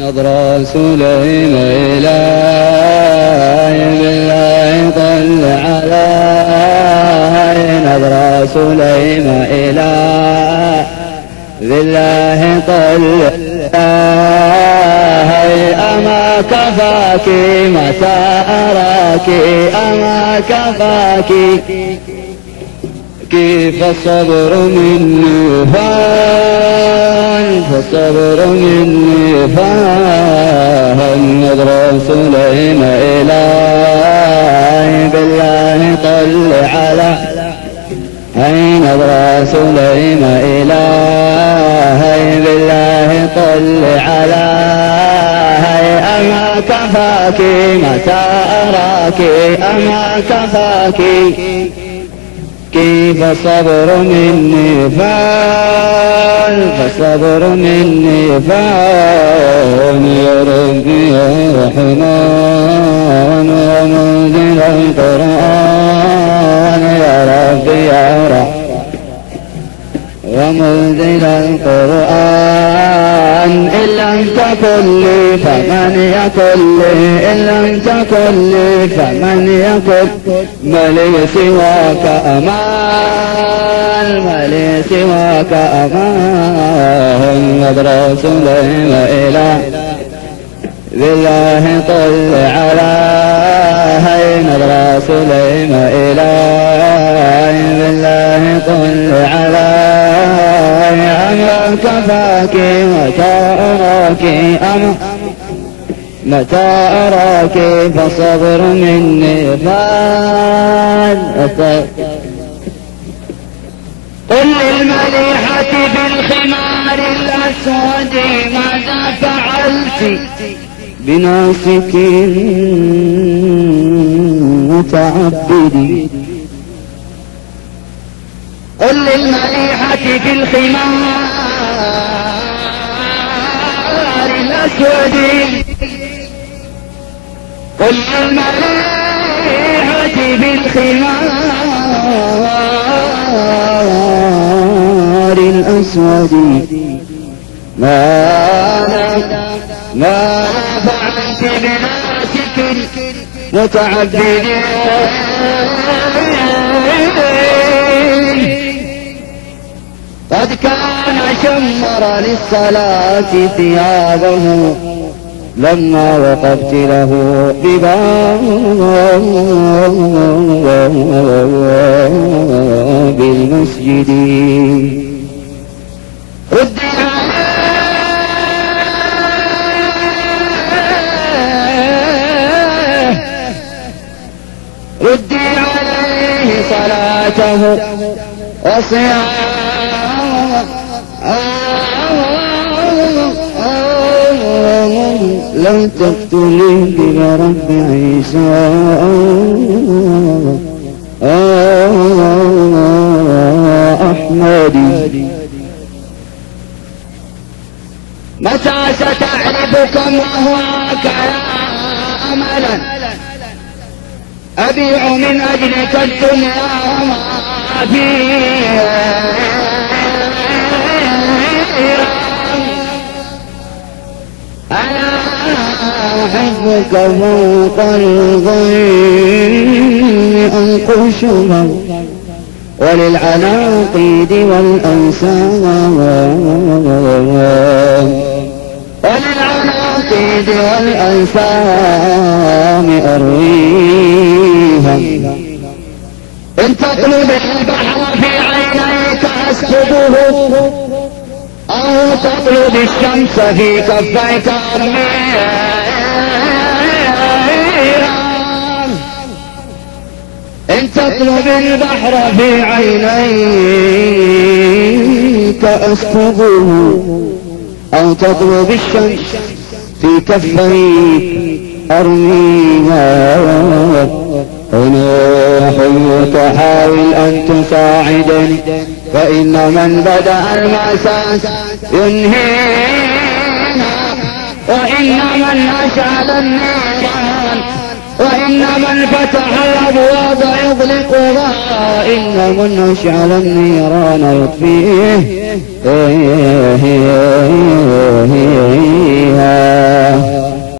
نظر سليمان بالله طل علي نظر سليمان بالله طل أما كفاك متى أراك أما كفاك كيف الصبر مني فان فالصبر مني فان نظر سليمان إلهي بالله طل على أي نظر سليمان إلهي بالله طل على أما كفاك متى أراك أما كفاك كيف صبر مني فان فصبر مني فان يا ربي يا رحمن ومنزل القرآن يا ربي يا رحمن ومنزل القرآن إن لم تكن لي فمن يكن لي إن لم تكن لي فمن يكن ملي سواك أمان ملي سواك أمان نظر سليمان إله بالله طل على هي نظر سليمان إله بالله طل على أما كفاك متى أراك أما متى أراك فصبر مني فان قل للمليحة بالخمار الأسود ماذا فعلت بناسك متعبد قل للمليحة بالخمار الأسود قل للمليحة بالخمار الأسود ما فعلت بناسك متعبدين قد كان شمر للصلاة ثيابه لما وقفت له بباب المسجد ردي عليه صلاته وصيامه لو تقتلي يا رب عيسى أحمدي متى ستعرف كم أهواك يا أملا أبيع من أجلك الدنيا وما فيها أنا أحبك فوق الظن أنقشها وللعناقيد والأنسام وللعناقيد والأنسام أرويها إن تطلب البحر في عينيك أسكبه أو تطلب الشمس في كفيك أرميها إن تطلب البحر في عينيك أسكبه أو تطلب الشمس في كفيك أرميها أنا أحييك حاول أن تساعدني فإن من بدأ المساس ينهينا وإن من أشعل النيران وإن من فتح الأبواب يغلقها إن من أشعل النيران يطفيه